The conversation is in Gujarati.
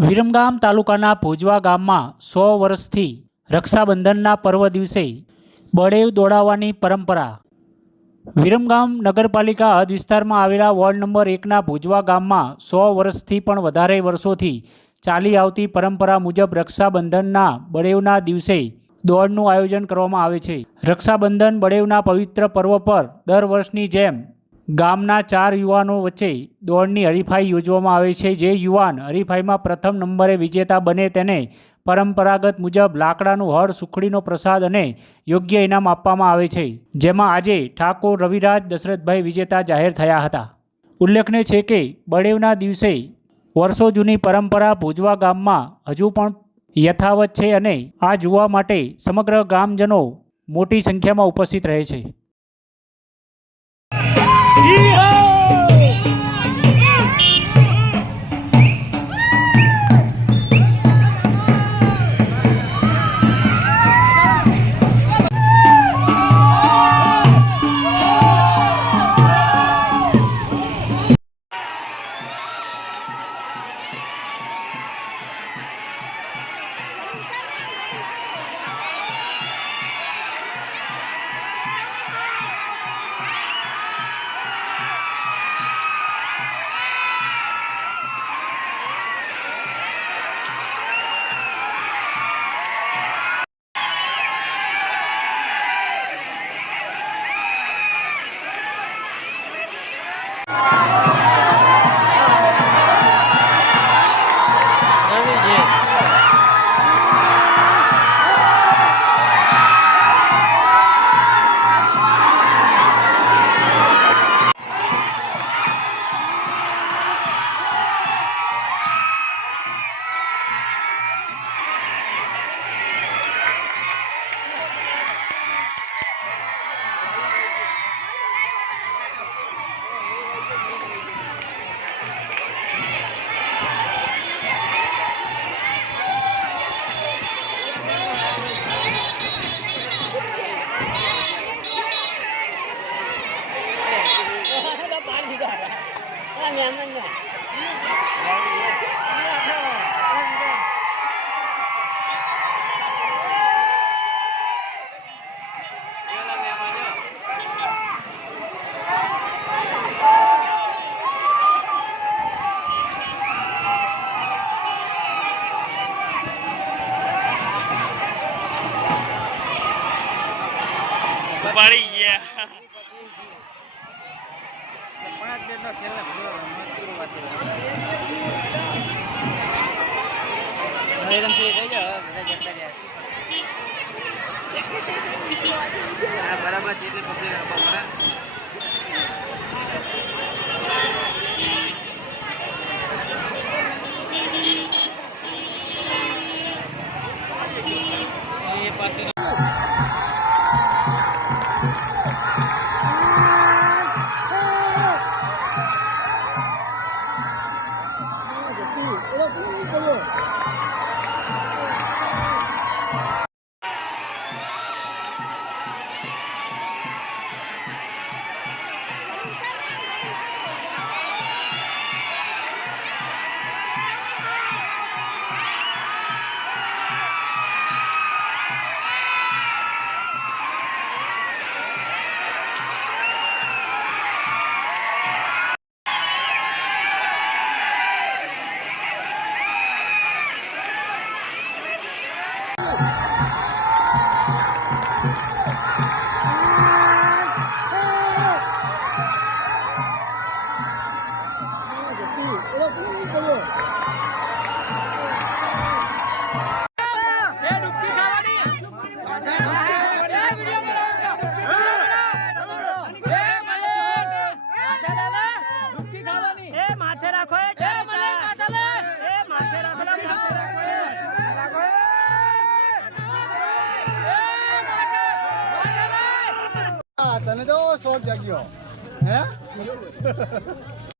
વિરમગામ તાલુકાના ભોજવા ગામમાં સો વર્ષથી રક્ષાબંધનના પર્વ દિવસે બળેવ દોડાવવાની પરંપરા. વિરમગામ નગરપાલિકા હદ વિસ્તારમાં આવેલા વોર્ડ નંબર એકના ભોજવા ગામમાં સો વર્ષથી પણ વધારે વર્ષોથી ચાલી આવતી પરંપરા મુજબ રક્ષાબંધનના બળેવના દિવસે દોડનું આયોજન કરવામાં આવે છે. રક્ષાબંધન બળેવના પવિત્ર પર્વ પર દર વર્ષની જેમ ગામના ચાર યુવાનો વચ્ચે દોડની હરીફાઈ યોજવામાં આવે છે. જે યુવાન હરીફાઈમાં પ્રથમ નંબરે વિજેતા બને તેને પરંપરાગત મુજબ લાકડાનું હળ, સુખડીનો પ્રસાદ અને યોગ્ય ઇનામ આપવામાં આવે છે. જેમાં આજે ઠાકોર, રવિરાજ, દશરથભાઈ વિજેતા જાહેર થયા હતા. ઉલ્લેખનીય છે કે બળેવના દિવસે વર્ષો જૂની પરંપરા ભુજવા ગામમાં હજુ પણ યથાવત છે અને આ જોવા માટે સમગ્ર ગામજનો મોટી સંખ્યામાં ઉપસ્થિત રહે છે. Yeah. yeah. પડી ગયા પાંચ મિનિટનો ખેલ રમત થઈ. જતા રહ્યા. બરાબર છે એટલે પકડી તને તો શોખ જાગ્યો હે?